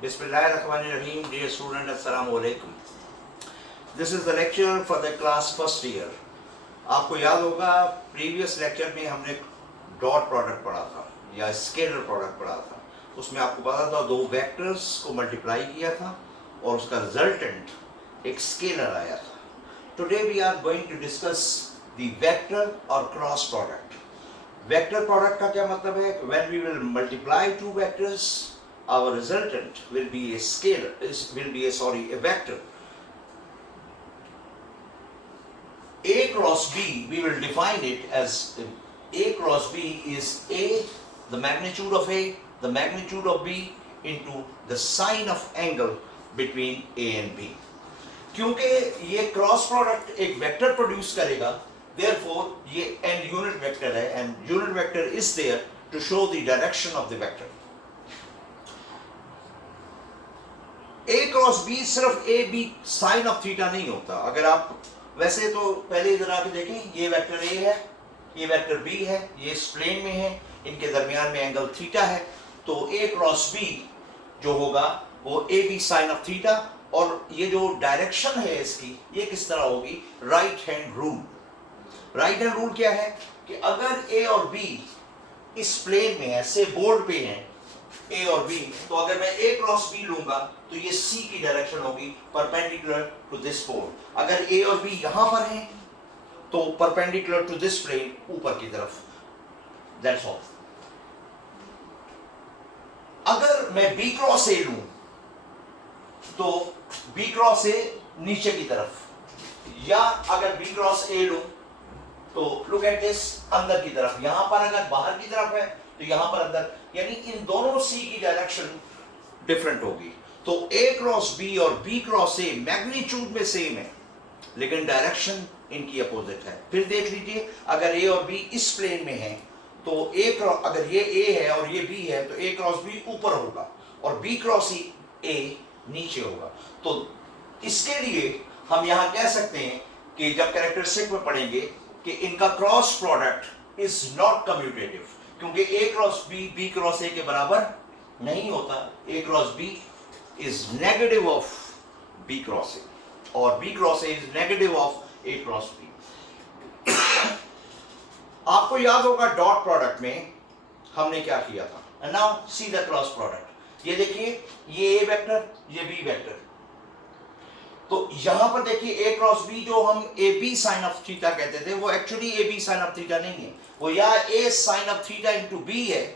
Bismillahirrahmanirrahim. Dear student, Assalamu alaikum. This is the lecture for the class first year. आपको याद होगा previous lecture में हमने dot product पढ़ा था या स्केलर प्रोडक्ट पढ़ा था. उसमें आपको पता था दो वेक्टर्स को मल्टीप्लाई किया था और उसका रिजल्टेंट एक स्केलर आया था. Today we are going to discuss the vector और क्रॉस प्रोडक्ट. वेक्टर प्रोडक्ट का क्या मतलब है? When we will multiply two vectors, our resultant will be a scalar, a vector. A cross B, we will define it as A cross B is A, the magnitude of A, the magnitude of B into the sine of angle between A and B. क्योंकि ये cross product एक vector produce करेगा, therefore ये n unit vector है and unit vector is there to show the direction of the vector. A cross B सिर्फ A B sine of theta नहीं होता. अगर आप वैसे तो पहले इधर आके देखें, ये वेक्टर A है, ये वेक्टर B है, ये इस प्लेन में है, इनके दरमियान में एंगल थीटा है, तो A क्रॉस B जो होगा वो A B sine of theta. और ये जो डायरेक्शन है इसकी, ये किस तरह होगी? Right hand rule. Right hand rule क्या है कि अगर A और B इस प्लेन में है, से बोर्ड पे है A और B, तो अगर मैं A क्रॉस B लूंगा तो ये C की डायरेक्शन होगी परपेंडिकुलर टू दिस पोल. अगर A और B यहां पर हैं तो परपेंडिकुलर टू दिस प्लेन ऊपर की तरफ. That's all. अगर मैं B क्रॉस A लूं तो B क्रॉस A नीचे की तरफ, या अगर B क्रॉस A लूं तो लुक एट दिस, अंदर की तरफ. यहां पर अगर बाहर की तरफ है तो यहां पर अंदर, यानी इन दोनों C की डायरेक्शन डिफरेंट होगी. तो A क्रॉस B और B क्रॉस A मैग्नीट्यूड में सेम है लेकिन डायरेक्शन इनकी अपोजिट है. फिर देख लीजिए, अगर A और B इस प्लेन में है तो अगर ये A है और ये B है तो A क्रॉस B ऊपर होगा और B क्रॉस A नीचे होगा. तो इसके लिए हम यहां कह सकते हैं कि जब कैरेक्टरिस्टिक में पढ़ेंगे कि इनका cross product is not commutative, क्योंकि A cross B B cross A के बराबर नहीं होता. A cross B is negative of B cross A और B cross A is negative of A cross B. आपको याद होगा डॉट प्रोडक्ट में हमने क्या किया था. And now see the cross product. ये देखिए, ये A वेक्टर, ये B वेक्टर. तो यहां पर देखिए A क्रॉस B जो हम AB साइन ऑफ थीटा कहते थे, वो actually AB sine of theta नहीं है. वो या A sine of theta into B है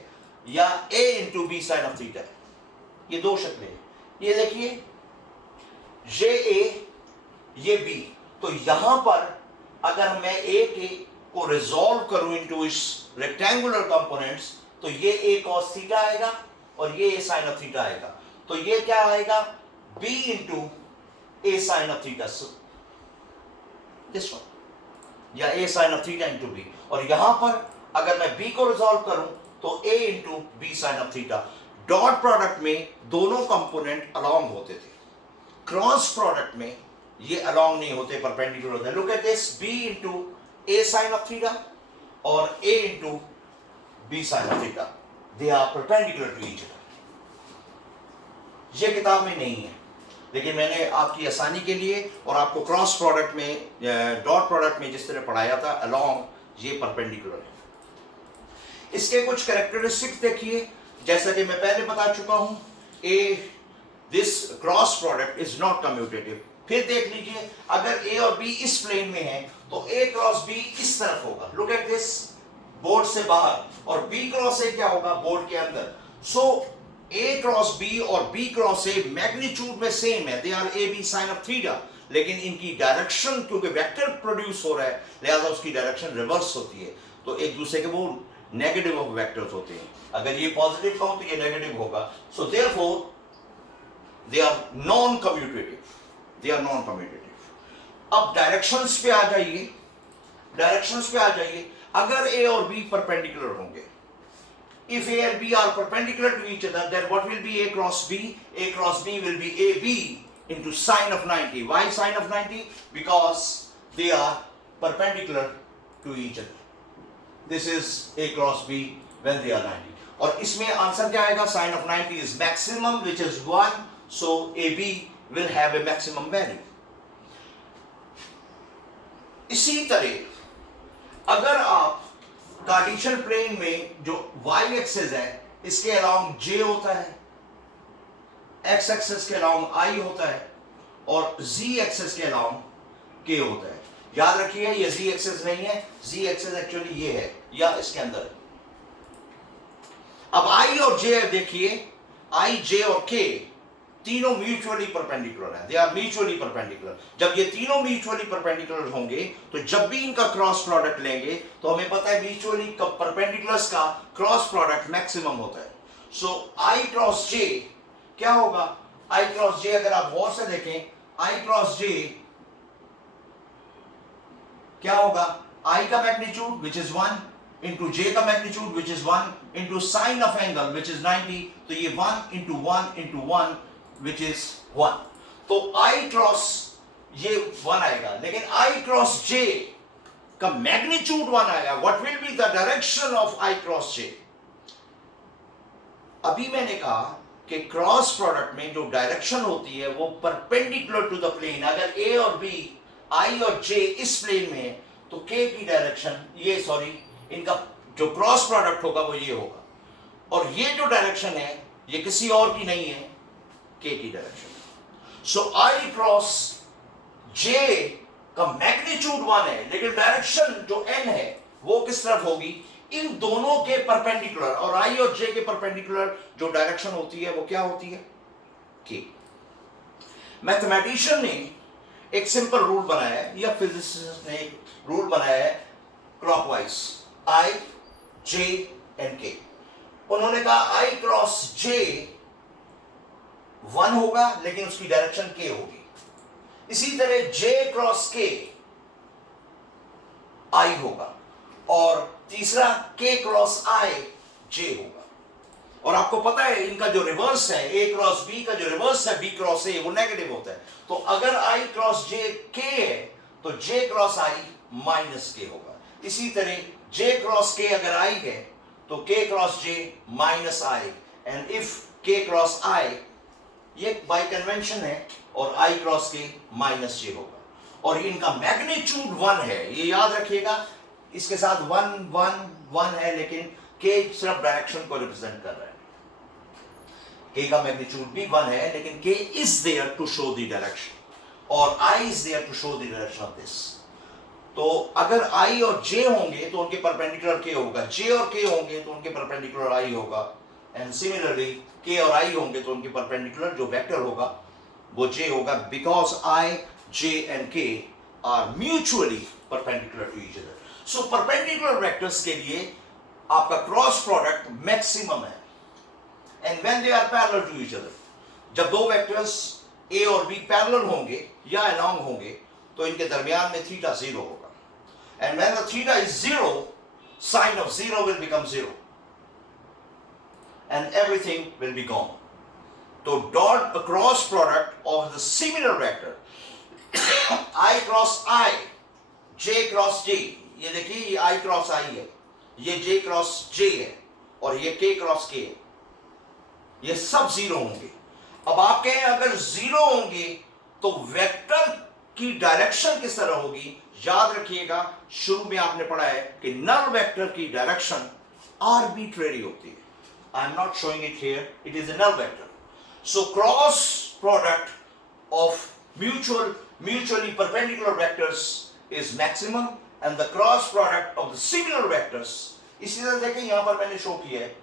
या A into B sine of theta है. ये दो शक्लें हैं. ये देखिए, ये A, ये B. तो यहां पर अगर मैं A के को रिजॉल्व करूं इनटू इस रेक्टेंगुलर कंपोनेंट्स, तो ये A cos थीटा आएगा और ये A sin ऑफ थीटा आएगा. तो ये क्या आएगा? B into A sin of theta, this one, या A sin of theta into B. और यहां पर अगर मैं B को रिजॉल्व करूं तो A into B sin of theta. Dot product में दोनों कंपोनेंट अलोंग होते थे. क्रॉस प्रोडक्ट में ये अलोंग नहीं होते, परपेंडिकुलर होते हैं. Look at this, B into A sine of theta और A into B sine of theta, they are perpendicular to each other. ये किताब में नहीं है, लेकिन मैंने आपकी आसानी के लिए और आपको क्रॉस प्रोडक्ट में, डॉट प्रोडक्ट में जिस तरह पढ़ाया था अलोंग, ये परपेंडिकुलर है. इसके कुछ कैरेक्टरिस्टिक्स देखिए, जैसा कि मैं पहले बता चुका हूं, this cross product is not commutative. फिर देख लीजिए, अगर A और B इस प्लेन में है तो A क्रॉस B इस तरफ होगा. लुक एट दिस, बोर्ड से बाहर, और B क्रॉस A क्या होगा? बोर्ड के अंदर. सो A क्रॉस B और B क्रॉस A मैग्नीट्यूड में सेम है, they are A B sine of theta, लेकिन इनकी डायरेक्शन, क्योंकि वेक्टर प्रोड्यूस हो रहा है लिहाजा उसकी डायरेक्शन रिवर्स होती है. तो एक दूसरे के वो नेगेटिव ऑफ वेक्टर्स होते हैं. अगर ये पॉजिटिव का हो तो ये नेगेटिव होगा. So therefore they are non commutative, they are non commutative. अब डायरेक्शंस पे आ जाइए. डायरेक्शंस पे आ जाइए. अगर A और B परपेंडिकुलर होंगे, if A and B are perpendicular to each other, then what will be A cross B? A cross B will be AB into sine of 90. Why sine of 90? Because they are perpendicular to each other. This is A cross B when they are 90. और इसमें answer क्या आएगा? Sine of 90 is maximum which is 1, so A B will have a maximum value. इसी तरह अगर आप Cartesian plane में जो y एक्सिस है इसके अलाउंग j होता है, x एक्सिस के अलाउंग i होता है और z एक्सिस के अलाउंग k होता है। याद रखिए ये z एक्सिस नहीं है, z एक्सिस एक्चुअली ये है या इसके अंदर है। अब i और j देखिए, i, j और k तीनों म्यूचुअली परपेंडिकुलर हैं, दे आर म्यूचुअली परपेंडिकुलर। जब ये तीनों म्यूचुअली परपेंडिकुलर होंगे तो जब भी इनका क्रॉस प्रोडक्ट लेंगे तो हमें पता है म्यूचुअली परपेंडिकुलर्स का क्रॉस प्रोडक्ट मैक्सिमम होता है। सो i क्रॉस j क्या होगा? i क्रॉस j अगर आप गौर से देखें, i क्रॉस j क्या होगा? i का magnitude which is 1 into j का magnitude which is 1 into sine of angle which is 90, तो ये 1 इंटू 1 इंटू 1 विच इज 1। तो i क्रॉस ये 1 आएगा, लेकिन i क्रॉस j का मैग्नीट्यूड 1 आएगा। What will be the direction of i cross j? अभी मैंने कहा कि क्रॉस प्रोडक्ट में जो डायरेक्शन होती है वो परपेंडिकुलर टू द प्लेन। अगर a और b, i और j इस प्लेन में है तो k की डायरेक्शन इनका जो क्रॉस प्रोडक्ट होगा वो ये होगा, और ये जो डायरेक्शन है ये किसी और की नहीं है, k की direction. So i cross j का मैग्नीट्यूड 1 है, लेकिन डायरेक्शन जो n है वो किस तरफ होगी? इन दोनों के परपेंडिकुलर, और i और j के परपेंडिकुलर जो डायरेक्शन होती है वो क्या होती है? k। मैथमेटिशियन ने एक सिंपल रूल बनाया है, या फिजिसिस्ट ने एक रूल बनाया है clockwise, i, j and k। उन्होंने कहा i क्रॉस j 1 होगा लेकिन उसकी डायरेक्शन k होगी। इसी तरह j क्रॉस k i होगा, और तीसरा k क्रॉस i j होगा। और आपको पता है इनका जो रिवर्स है, a क्रॉस b का जो रिवर्स है b क्रॉस a, वो नेगेटिव होता है। तो अगर i क्रॉस j k है तो j cross i minus k होगा। इसी तरह j क्रॉस k अगर i है तो k cross j minus i, and if k cross i ये बाय कन्वेंशन है, और i cross k minus j होगा। और इनका मैग्नीट्यूड 1 है, ये याद रखिएगा। इसके साथ 1 1 1 है, लेकिन k सिर्फ डायरेक्शन को रिप्रेजेंट कर रहा है। k का मैग्नीट्यूड भी 1 है, लेकिन k is there to show the direction, और i is there to show the direction of this. तो अगर i और j होंगे तो उनके परपेंडिकुलर k होगा, j और k होंगे तो उनके परपेंडिकुलर i होगा, एंड सिमिलरली k और i होंगे तो उनके परपेंडिकुलर जो वेक्टर होगा वो j होगा, because i, j and k are mutually perpendicular to each other. So perpendicular vectors के लिए आपका क्रॉस प्रोडक्ट मैक्सिमम है, and when they are parallel to each other, जब दो वेक्टर्स a और b पैरेलल होंगे या अलोंग होंगे तो इनके दरमियान में थीटा 0 होगा, and when the theta is 0, sine of 0 will become 0 and everything will be gone. तो dot cross product of the similar vector i cross i, j cross j, ये देखिए ये i क्रॉस i है, ये j cross j है, और ये k cross k है, ये सब 0 होंगे। अब आप कहें अगर 0 होंगे तो वेक्टर की डायरेक्शन किस तरह होगी? याद रखिएगा शुरू में आपने पढ़ा है कि नल वेक्टर की डायरेक्शन आर्बिट्रेरी होती है। I am not showing it here, it is a null vector. So cross product of mutually perpendicular vectors is maximum, and the cross product of the similar vectors, इसी तरह देखें यहां पर मैंने show किया है।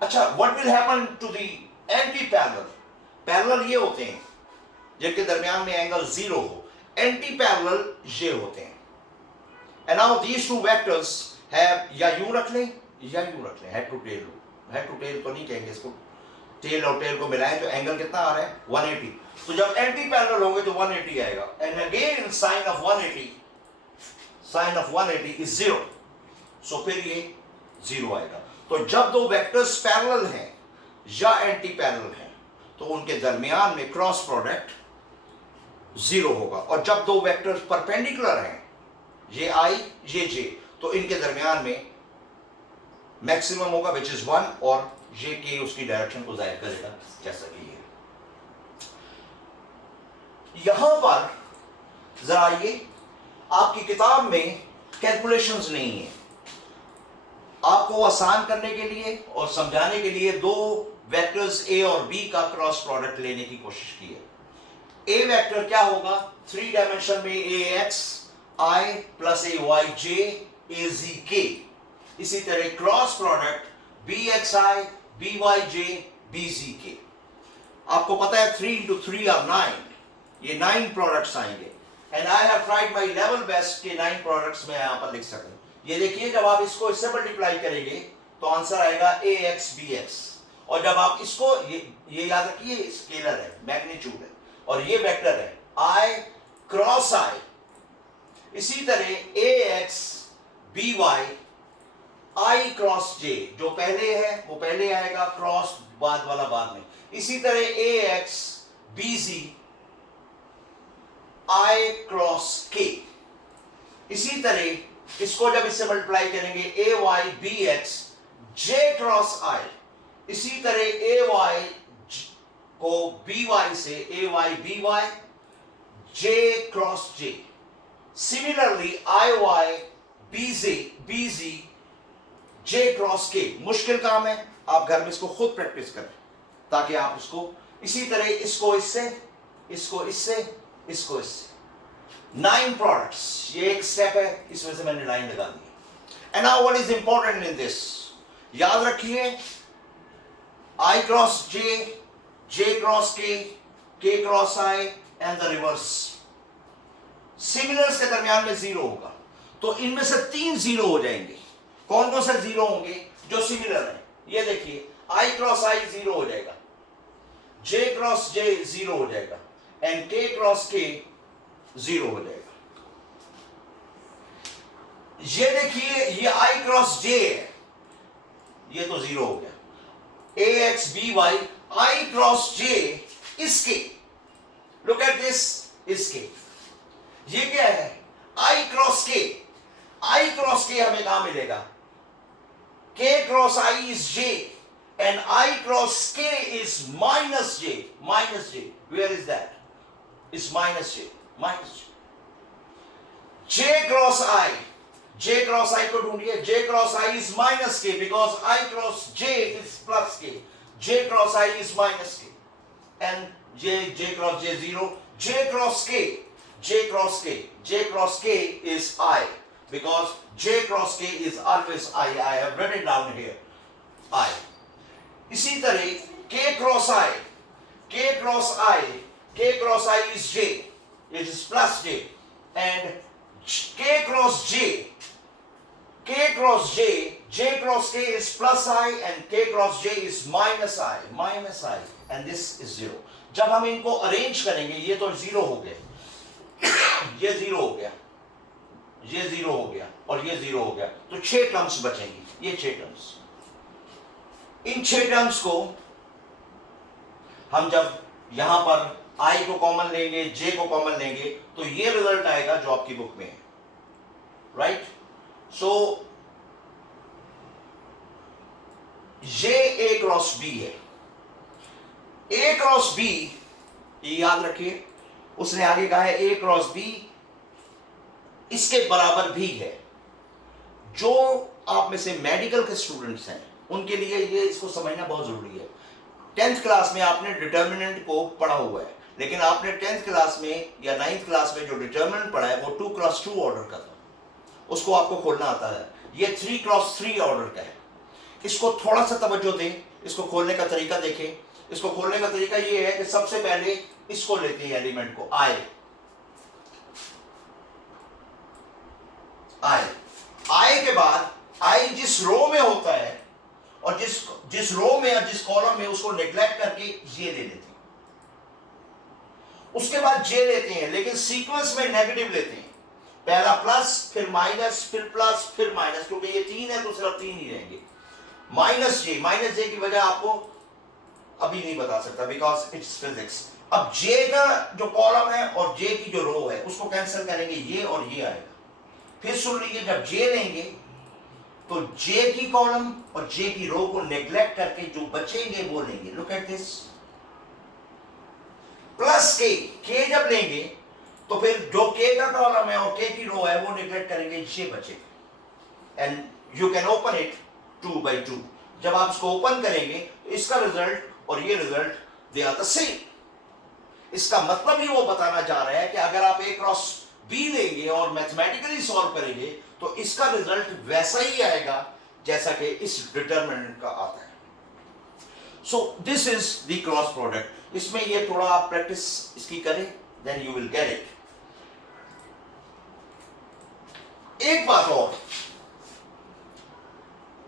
अच्छा, what will happen to the anti-parallel? Parallel ये होते हैं जिनके दरमियान में एंगल 0 हो, एंटी-पैरेलल ये होते हैं। and now these two vectors have, या यूं रख लें या यूं रख लें, head to tail rule। head to tail तो नहीं कहेंगे इसको, टेल और टेल को मिलाएं तो एंगल कितना आ रहा है? 180। तो जब एंटी पैरेलल होंगे तो 180 आएगा, and again sine of 180 is 0, सो फिर ये 0 आएगा। तो जब दो वेक्टर्स पैरेलल हैं या एंटी पैरेलल हैं तो उनके दरमियान में क्रॉस प्रोडक्ट 0 होगा, और जब दो वेक्टर्स परपेंडिकुलर हैं, ये i ये j, तो इनके दरमियान में मैक्सिमम होगा विच इज 1, और ये के उसकी डायरेक्शन को जाहिर करेगा जैसा कि ये। यहां पर जरा आइए, आपकी किताब में कैलकुलेशंस नहीं है। आपको आसान करने के लिए और समझाने के लिए दो वेक्टर्स ए और बी का क्रॉस प्रोडक्ट लेने की कोशिश की है। ए वेक्टर क्या होगा, 3 डायमेंशन में ए एक्स आई प्लस ए वाई जे ए जी के। इसी तरह क्रॉस प्रोडक्ट बी एक्स आई बी वाई जे बी जी के। आपको पता है 3 into 3 are 9, ये 9 प्रोडक्ट्स आएंगे। And I have tried my level best के 9 प्रोडक्ट्स में यहां पर लिख सकूं। ये देखिए, जब आप इसको इससे मल्टीप्लाई करेंगे तो आंसर आएगा ए एक्स बी एक्स, और जब आप इसको ये याद रखिए, स्केलर है, मैग्नीट्यूड है, और ये वेक्टर है आई क्रॉस आई। इसी तरह A X B Y I cross जे, जो पहले है वो पहले आएगा, क्रॉस बाद वाला बाद में। इसी तरह A X B Z I cross K. इसी तरह इसको जब इससे मल्टीप्लाई करेंगे A Y B X J cross I. इसी तरह ए वाई को बी वाई से A Y B Y J cross J. Similarly I Y B Z J cross K. मुश्किल काम है, आप घर में इसको खुद प्रैक्टिस करें ताकि आप इसको, इसी तरह इसको इससे, इसको इससे, इसको इससे। 9 प्रोडक्ट्स, ये एक स्टेप है, इसमें से मैंने लाइन लगा दी। And now what is important in this, याद रखिए I cross J, J cross K cross I and the reverse. Similars के दरमियान में 0 होगा, तो इनमें से 3 0 हो जाएंगे। कौन कौन से 0 होंगे, जो सिमिलर है। ये देखिए, आई क्रॉस आई 0 हो जाएगा, जे क्रॉस जे 0 हो जाएगा, एंड के क्रॉस के 0 हो जाएगा। ये देखिए, ये आई क्रॉस जे है, ये तो 0 हो गया। ए एक्स बी वाई आई क्रॉस जे इसके, लुक एट दिस, इसके। ये क्या है, आई क्रॉस के। आई क्रॉस के हमें कहां मिलेगा, K cross I is J and I cross K is minus J. Minus J, where is that, is minus J, minus J cross I. J cross I को ढूंढिए, J cross I is minus K because I cross J is plus K. J cross I is minus K and J cross J 0। J cross K, J cross K, J cross K is I because J cross K is always I have written down here I। इसी तरह K cross I, K cross I, K cross I is J, it is plus J, and K cross J, K cross J, J cross K is plus I and K cross J is minus I, and this is 0। जब हम इनको arrange करेंगे, ये तो 0 हो गए, ये 0 हो गया, ये 0 हो गया और ये 0 हो गया, तो 6 टर्म्स बचेंगी। ये 6 टर्म्स, इन 6 टर्म्स को हम जब यहां पर I को कॉमन लेंगे, J को कॉमन लेंगे, तो ये रिजल्ट आएगा जो आपकी बुक में है, राइट। सो ये A क्रॉस B है। A क्रॉस B, ये याद रखिए, उसने आगे कहा है A क्रॉस B इसके बराबर भी है। जो आप में से मेडिकल के स्टूडेंट्स हैं उनके लिए ये इसको समझना बहुत जरूरी है। 10th क्लास में आपने डिटर्मिनेंट को पढ़ा हुआ है, लेकिन आपने 10th क्लास में या 9th क्लास में जो डिटर्मिनेंट पढ़ा है वो 2 क्रॉस 2 ऑर्डर का था, उसको आपको खोलना आता है। ये 3 क्रॉस 3 ऑर्डर का है। इसको थोड़ा सा तवज्जो दें, इसको खोलने का तरीका देखें। इसको खोलने का तरीका ये है कि सबसे पहले इसको लेते हैं एलिमेंट को, आई के बाद आई जिस रो में होता है और जिस रो में या जिस कॉलम में, उसको नेग्लेक्ट करके ये ले लेते हैं। उसके बाद जे लेते हैं, लेकिन सीक्वेंस में नेगेटिव लेते हैं। पहला प्लस, फिर माइनस, फिर प्लस, फिर माइनस, क्योंकि ये 3 है तो सिर्फ 3 ही रहेंगे। माइनस जे की वजह आपको अभी नहीं बता सकता बिकॉज इट्स फिजिक्स। अब जे का जो कॉलम है और जे की जो रो है उसको कैंसिल करेंगे, ये और ये आएगा। फिर सुन लीजिए, जब जे लेंगे तो जे की कॉलम और जे की रो को नेग्लेक्ट करके जो बचेंगे वो लेंगे. Look at this. प्लस के जब लेंगे तो फिर जो के का कॉलम है और के की रो है वो नेग्लेक्ट करेंगे, ये बचेगा. And you can open it 2/2. जब आप इसको ओपन करेंगे तो इसका रिजल्ट और ये result they are the same. इसका मतलब ही वो बताना चाह रहा है कि अगर आप ए क्रॉस बी लेंगे और मैथमेटिकली सॉल्व करेंगे तो इसका रिजल्ट वैसा ही आएगा जैसा कि इस डिटरमिनेंट का आता है. So this is the cross product. इसमें ये थोड़ा आप प्रैक्टिस इसकी करें, then you will get it. एक बात और,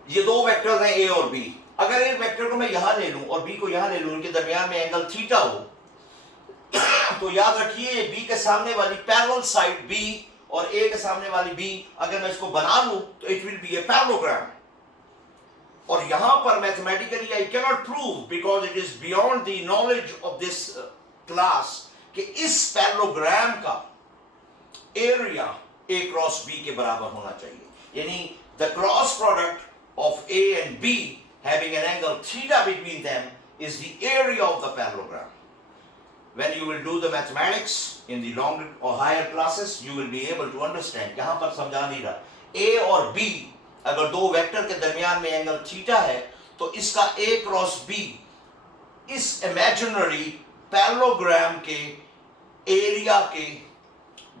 ये दो वेक्टर्स हैं ए और बी. अगर एक वेक्टर को मैं यहां ले लूं और बी को यहां ले लूं, इनके दरमियान में एंगल थीटा हो, तो याद रखिए बी के सामने वाली पैरेलल साइड बी और ए के सामने वाली बी, अगर मैं इसको बना लूं तो it will B a parallelogram. और यहां पर mathematically I can not prove because it is beyond the knowledge of this class कि इस पैरेललोग्राम का एरिया ए क्रॉस बी के बराबर होना चाहिए. यानी the cross product of A and B having an angle theta between them is the area of the parallelogram. When you will do the mathematics in the longer or higher classes, you will be able to understand. यहाँ पर समझा नहीं रहा. A और B अगर दो vector के दरमियान में एंगल थीटा है तो इसका A क्रॉस B इस इमेजिनरी पैरेललोग्राम के एरिया के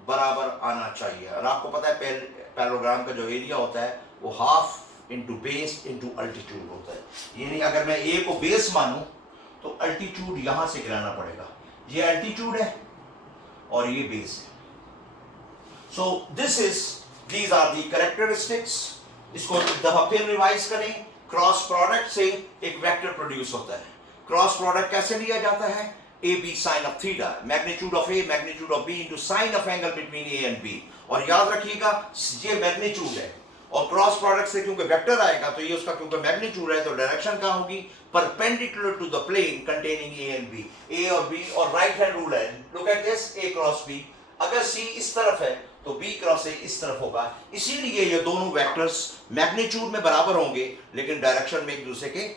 बराबर आना चाहिए. और आपको पता है पैरेललोग्राम का जो एरिया होता है वो half into base into altitude होता है. यानी अगर मैं ए को बेस मानूं तो अल्टीट्यूड यहां से गिराना पड़ेगा. ये अल्टीट्यूड है और ये बेस है. So these are the characteristics. इसको एक दफा फिर रिवाइज करें. क्रॉस प्रोडक्ट से एक वेक्टर प्रोड्यूस होता है. क्रॉस प्रोडक्ट कैसे लिया जाता है? A B sine of theta, magnitude of A magnitude of B into sine of angle between A and B. और याद रखिएगा ये मैग्नीट्यूड है और क्रॉस प्रोडक्ट से क्योंकि वेक्टर आएगा तो ये उसका क्योंकि मैग्नीट्यूड है तो डायरेक्शन कहां होगी? Perpendicular to the plane containing A and B. A और बी और राइट हैंड रूल है. Look at this, A cross B. अगर सी इस तरफ है तो बी क्रॉस ए इस तरफ होगा. इसीलिए ये दोनों वेक्टर्स मैग्नीट्यूड में बराबर होंगे लेकिन डायरेक्शन में एक दूसरे के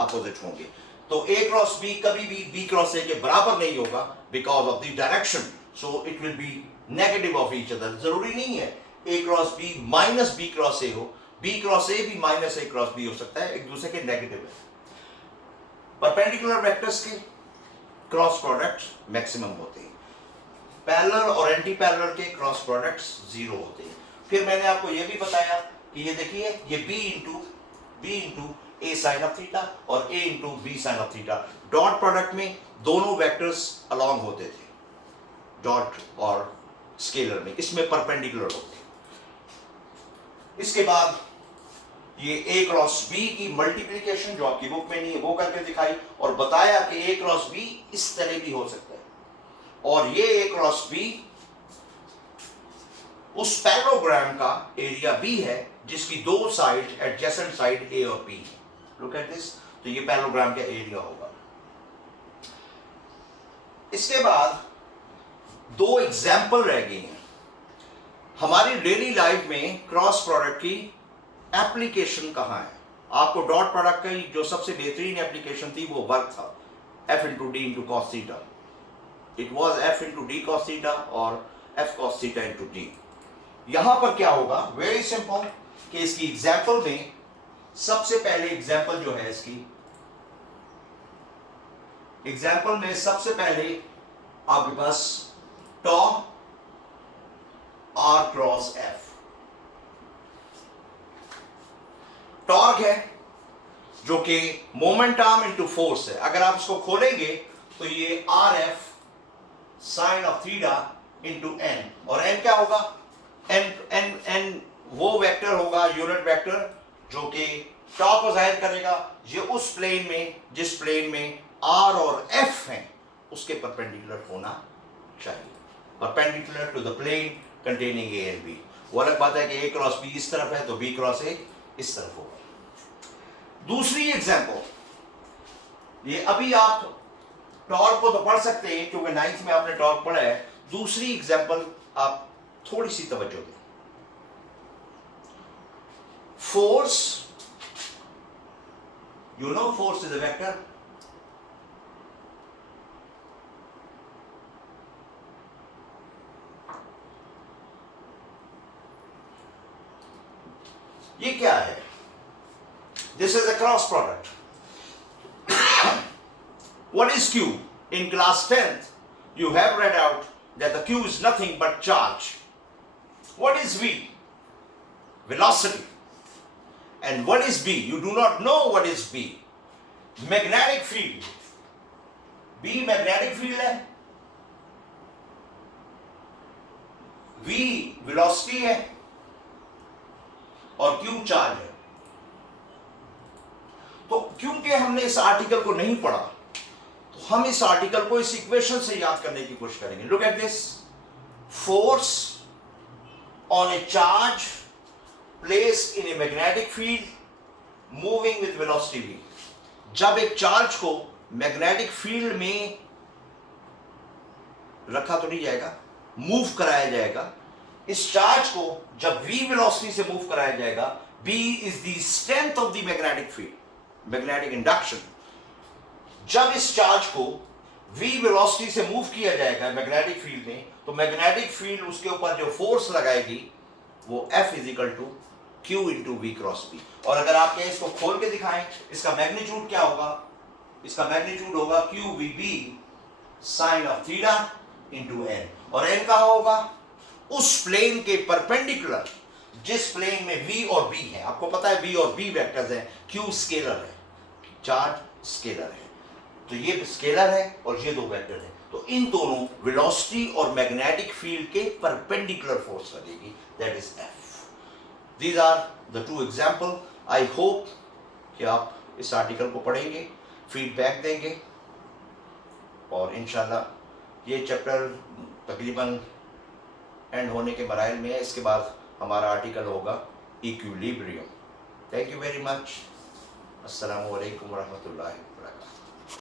अपोजिट होंगे. तो ए क्रॉस बी कभी भी बी क्रॉस ए के बराबर नहीं होगा because of the direction. So it will be negative of each other. जरूरी नहीं है A cross B minus B cross A हो. बी क्रॉस ए भी माइनस ए क्रॉस बी हो सकता है, एक दूसरे के नेगेटिव है. परपेंडिकुलर वेक्टर्स के क्रॉस प्रोडक्ट मैक्सिमम होते हैं. पैरेलल और एंटी पैरेलल के क्रॉस प्रोडक्ट्स जीरो होते हैं. फिर मैंने आपको यह भी बताया कि ये देखिए ये B into A sine of theta और A into B sine of theta. Dot product में दोनों वेक्टर्स अलॉन्ग होते थे, डॉट और स्केलर में. इसमें परपेंडिकुलर होते. इसके बाद ये ए क्रॉस बी की मल्टीप्लिकेशन जो आपकी बुक में नहीं है वो करके दिखाई और बताया कि ए क्रॉस बी इस तरह भी हो सकता है. और ये ए क्रॉस बी उस पैरेललोग्राम का एरिया बी है जिसकी दो साइड एडजेसेंट साइड ए और बी है. Look at this. तो ये पैरेललोग्राम का एरिया होगा. इसके बाद दो एग्जाम्पल रह गई हैं. हमारी डेली लाइफ में क्रॉस प्रोडक्ट की एप्लीकेशन कहां है? आपको डॉट प्रोडक्ट की जो सबसे बेहतरीन एप्लीकेशन थी वो वर्क था F into D into cos theta. It was F into D cos theta और F cos theta into D. यहां पर क्या होगा? वेरी सिंपल कि इसकी एग्जाम्पल में सबसे पहले एग्जाम्पल जो है इसकी एग्जाम्पल में सबसे पहले आपके पास टॉ आर क्रॉस एफ टॉर्क है जो कि मोमेंट आर्म इंटू फोर्स है. अगर आप इसको खोलेंगे तो ये R F sine of theta into N. और एन क्या होगा? एन एन एन वो वेक्टर होगा, यूनिट वेक्टर, जो कि टॉ को जाहिर करेगा. ये उस प्लेन में जिस प्लेन में आर और एफ हैं उसके परपेंडिकुलर होना चाहिए. Perpendicular to the plane containing A and B. वो अलग बात है कि ए क्रॉस बी इस तरफ है तो बी क्रॉस ए इस तरफ होगा. दूसरी एग्जांपल, ये अभी आप टॉर्क को तो पढ़ सकते हैं क्योंकि 9th में आपने टॉर्क पढ़ा है. दूसरी एग्जांपल आप थोड़ी सी तवज्जो दें. force, you know force is a vector. ये क्या है? This is a cross product. What is Q? In class 10th, you have read out that the Q is nothing but charge. What is V? Velocity. And what is B? You do not know what is B. Magnetic field. B magnetic field है. V velocity है. और Q charge है. तो क्योंकि हमने इस article को नहीं पढ़ा, तो हम इस आर्टिकल को इस इक्वेशन से याद करने की कोशिश करेंगे. Look at this. Force on A charge placed in a magnetic field moving with velocity v. जब एक चार्ज को मैग्नेटिक फील्ड में रखा तो नहीं जाएगा, मूव कराया जाएगा. इस चार्ज को जब v वेलोसिटी से मूव कराया जाएगा, b is the strength of the magnetic field, magnetic induction. जब इस चार्ज को v वेलोसिटी से मूव किया जाएगा मैग्नेटिक फील्ड में, तो मैग्नेटिक फील्ड उसके ऊपर जो फोर्स लगाएगी वो F is equal to Q into V cross B. और अगर आप क्या इसको खोल के दिखाएं, इसका मैग्नीट्यूड क्या होगा? इसका मैग्नीट्यूड होगा Q V B sine of theta into N. और एन कहाँ होगा? उस प्लेन के परपेंडिकुलर जिस प्लेन में v और b है. आपको पता है v और b वेक्टर्स हैं, q स्केलर है, चार्ज स्केलर है, तो ये स्केलर है और ये दो वेक्टर है. तो इन दोनों वेलोसिटी और मैग्नेटिक फील्ड के परपेंडिकुलर फोर्स लगेगी, that is F. These are the two example. I hope कि आप इस आर्टिकल को पढ़ेंगे, फीडबैक देंगे और इंशाल्लाह ये चैप्टर तकरीबन एंड होने के मराइल में है. इसके बाद हमारा आर्टिकल होगा equilibrium. Thank you very much. अस्सलामु अलैकुम व रहमतुल्लाहि व बरकातहू.